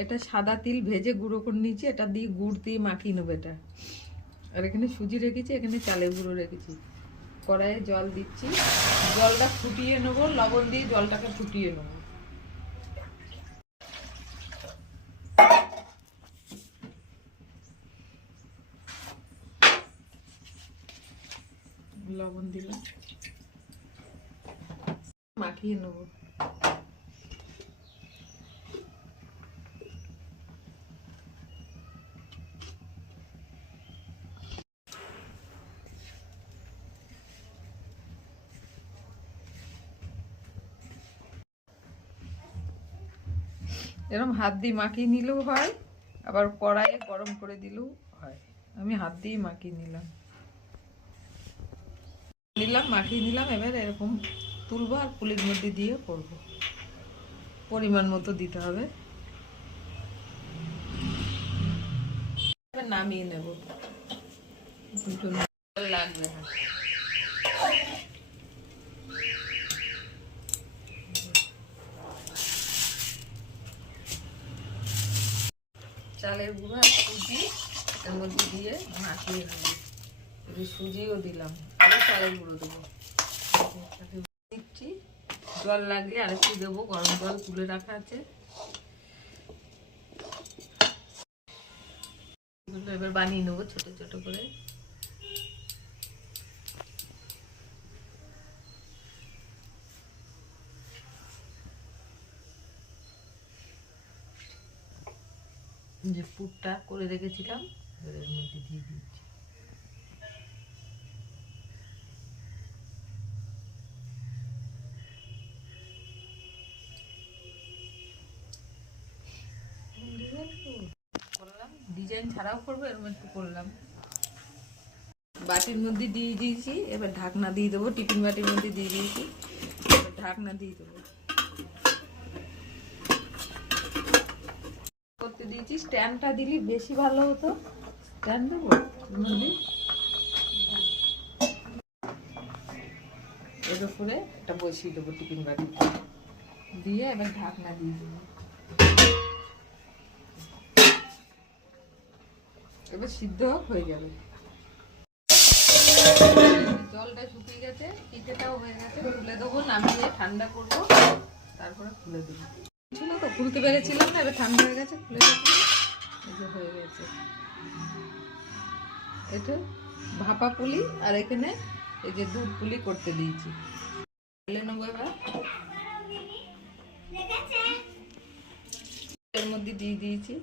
এটা সাদা তিল ভেজে গুঁড়ো করে নিয়েছি, এটা দিয়ে গুড় দিয়ে মাখিয়ে নেবো এটা। আর এখানে সুজি রেখেছি, এখানে চালের গুঁড়ো রেখেছি। কড়াইয়ে জল দিচ্ছি, জলটা ফুটিয়ে নেবো, লবণ দিয়ে জলটাকে ফুটিয়ে নেবো। লবণ দিলাম, মাখিয়ে নেবো। এরকম হাত দিয়ে মাখিয়ে নিলেও হয়, আবার কড়াইয়ে গরম করে দিলেও হয়। আমি হাত দিয়ে মাখিয়ে নিলাম, মাখিয়ে নিলাম। এবার এরকম তুলবো আর পুলির মধ্যে দিয়ে করবো। পরিমাণ মতো দিতে হবে। এবার নামিয়ে নেব, লাগবে না। চালের গুঁড়ো আর সুজি এর মধ্যে দিয়ে মাখিয়ে নেব। সুজিও দিলাম, আবার চালের গুঁড়ো দেবো। দিচ্ছি, জল লাগলে আরেকটু দেবো, গরম জল তুলে রাখা আছে। এবার বানিয়ে নেবো ছোট ছোট করে। যে পুরটা করে রেখেছিলাম এর মধ্যে দিয়ে দিচ্ছি। করলাম, ডিজাইন ছাড়াও করবো, এর মধ্যে করলাম। বাটির মধ্যে দিয়ে দিয়েছি, এবার ঢাকনা দিয়ে দেবো। টিফিন বাটির মধ্যে দিয়ে দিয়েছি, এবার ঢাকনা দিয়ে দেবো। করতে দিয়েছি, স্ট্যান্ডটা দিলে বেশি ভালো হতো। স্ট্যান্ড দেবো, এর উপরে একটা বসিয়ে দেবো টিফিন বাটি দিয়ে, এবার ঢাকনা দিয়ে দেবো। এবার সিদ্ধ হয়ে যাবে। জলটা শুকিয়ে গেছে, পিঠেটাও হয়ে গেছে। খুলে দেবো, নামিয়ে ঠান্ডা করবো, তারপরে খুলে দেবো। ছিল তো, খুলতে পেরেছিলাম না, এবার ঠান্ডা হয়ে গেছে, খুলে দেবো। এই যে হয়ে গেছে। এটা ভাপা পুলি, আর এখানে এই যে দুধ পুলি করতে দিয়েছি। ঢেলে নেবো এবার। এর মধ্যে দিয়ে দিয়েছি।